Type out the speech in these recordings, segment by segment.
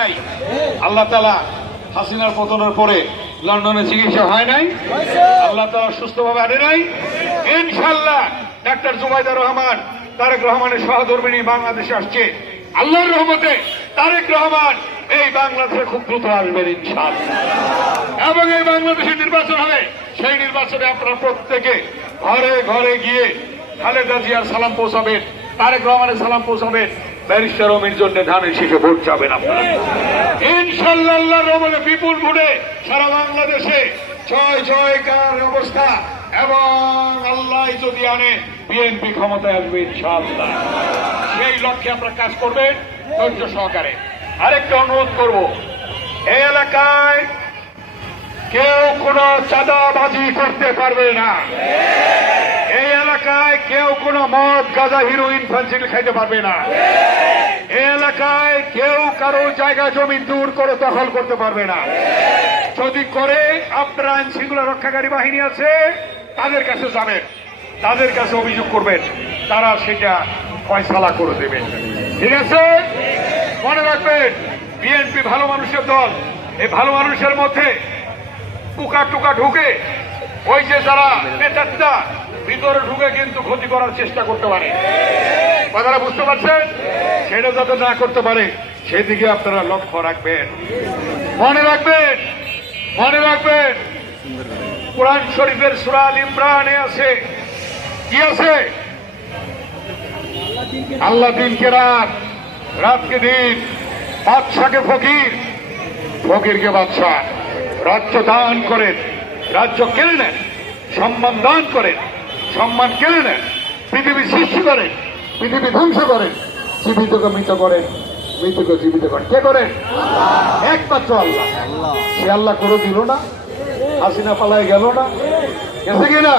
নাই। আল্লাহ তালা হাসিনার পতনের পরে লন্ডনে চিকিৎসা হয় নাই। আল্লাহ তালা সুস্থভাবে আনে নাই। ইনশাল্লাহ ডাক্তার জুবাইদা রহমান, তারেক রহমানের সহধর্মিনী বাংলাদেশে আসছে। আল্লাহর রহমতে তারেক রহমান এই বাংলাদেশে খুব দ্রুত আসবেন ইনশাল্লাহ এবং এই বাংলাদেশে নির্বাচন হবে। সেই নির্বাচনে আপনারা প্রত্যেকে ঘরে ঘরে গিয়ে খালেদা জিয়ার সালাম পৌঁছাবেন, তারেক রহমানের সালাম পৌঁছাবেন ব্যারিস্টার অমির জন্য ধানের শীষে ভোট যাবেন আপনারা। ইনশাল্লাহ রহমতে বিপুল ভোটে সারা বাংলাদেশে ছয় ছয় কার অবস্থা এবং আল্লাহ যদি আনে, বিএনপি ক্ষমতায় আসবে ইনশাআল্লাহ। সেই লক্ষ্যে আপনারা কাজ করবেন ধৈর্য সহকারে। আরেকটা অনুরোধ করব এই এলাকায় কেউ কোনো চাঁদাবাজি করতে পারবে না। কেউ কোনো মদ গাঁজা হিরোইন ফেন্সিল খাইতে পারবে না। এলাকায় কেউ কারও জায়গা জমি দূর করে দখল করতে পারবে না। যদি করে আপনার আইন শৃঙ্খলা রক্ষাকারী বাহিনী আছে তাদের কাছে যাবেন। তাদের কাছে অভিযোগ করবেন। তারা সেটা ফয়সালা করে দেবেন ঠিক আছে? মনে রাখবেন বিএনপি ভালো মানুষের দল। এই ভালো মানুষের মধ্যে টুকা টুকা ঢুকে ওই যে যারা নেতাটা ভিতরে ঢুকে কিন্তু ক্ষতি করার চেষ্টা করতে পারে। কথাটা বুঝতে পারছেন? সেটা যাতে না করতে পারে, সেদিকে আপনারা লক্ষ্য রাখবেন। মনে রাখবেন মনে রাখবেন, কোরআন শরীফের সুরাল ইমরানে আছে। কি আছে? আল্লাহ দিনকে রাত রাতকে দিন বাদশাকে ফকির ফকিরকে বাদশাহ। রাজ্য দান করেন, রাজ্য কেড়ে নেন, সম্মান দান করেন। সম্মান কেড়ে নেন পৃথিবী সৃষ্টি করেন পৃথিবী ধ্বংস করেন জীবিতকে মৃত করেন মৃতকে জীবিত করেন কে করেন একমাত্র আল্লাহ। সে আল্লাহ করে দিল না হাসিনা পালায় গেল না গেছে কিনা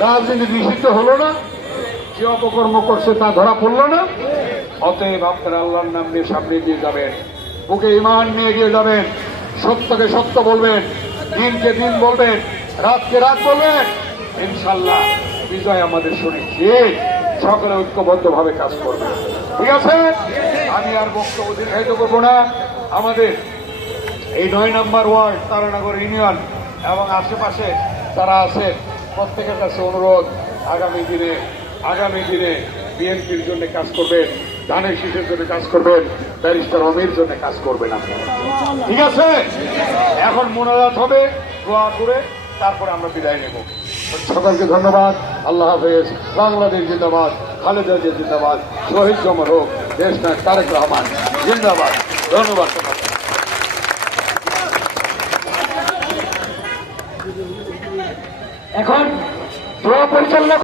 রাজনীতি নিষিদ্ধ হলো না যে অপকর্ম করছে তা ধরা পড়ল না। অতএব আপনারা আল্লাহর নাম নিয়ে সামনে দিয়ে যাবেন বুকে ইমান নিয়ে গিয়ে যাবেন সত্যকে সত্য বলবেন দিনকে দিন বলবেন রাতকে রাত বলবেন ইনশাল্লাহ বিজয় আমাদের সুনিশ্চিত সকলে ঐক্যবদ্ধ ভাবে কাজ করবে। ঠিক আছে? আমি আর বক্তব্য দীর্ঘায়িত করব না। আমাদের এই নয় নম্বর ওয়ার্ড, তারানগর ইউনিয়ন এবং আশেপাশে যারা আছে, প্রত্যেকের কাছে অনুরোধ, আগামী দিনে আগামী দিনে বিএনপির জন্য কাজ করবেন, ধানের শিশুর জন্য কাজ করবেন, ব্যারিস্টার অমির জন্য কাজ করবেন আপনারা। ঠিক আছে? এখন মোনাজাত হবে, দোয়া করে, তারপরে আমরা বিদায় নেব। সকলকে ধন্যবাদ। আল্লাহ হাফেজ। বাংলাদেশ জিন্দাবাদ, খালেদা জিয়া জিন্দাবাদ, শহীদ জমর হোক, দেশ নায়ক তারেক রহমান, জিন্দাবাদ। ধন্যবাদ। এখন পরিচালনা